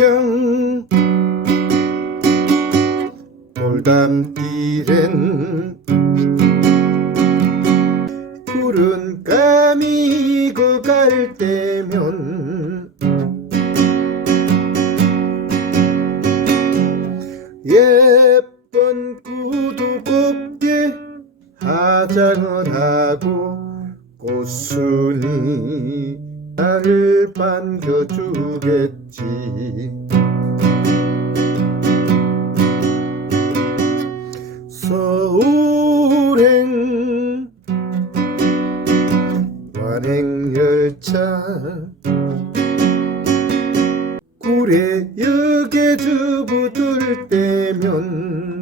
고향 돌담길엔 푸른 까미고 갈 때면 예쁜 구두 곱게 화장을 하고 꽃순이 나를 반겨주겠지. 서울행 완행열차 구례역에 주부들 때면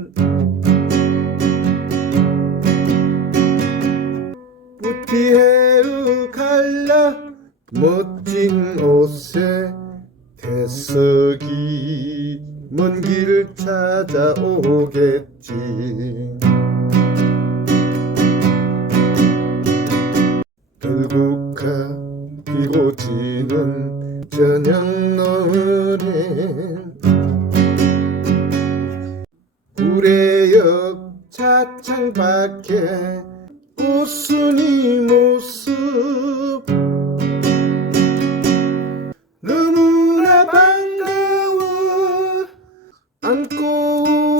멋진 옷에 태석이 먼 길을 찾아오겠지. 들국화 피고 지는 저녁 노을엔 구례역 차창 밖에 꽃순이 모습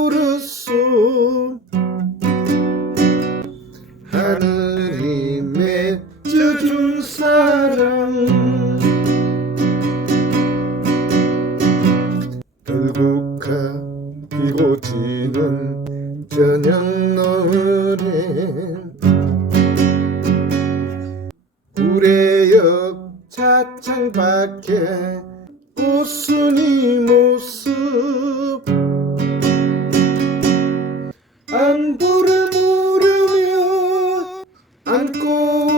울었소 하늘이 맺어준 사랑. 들국화 피고 지는 저녁 노을엔 구례역 차창 밖에 꽃순이 모습 Ooh.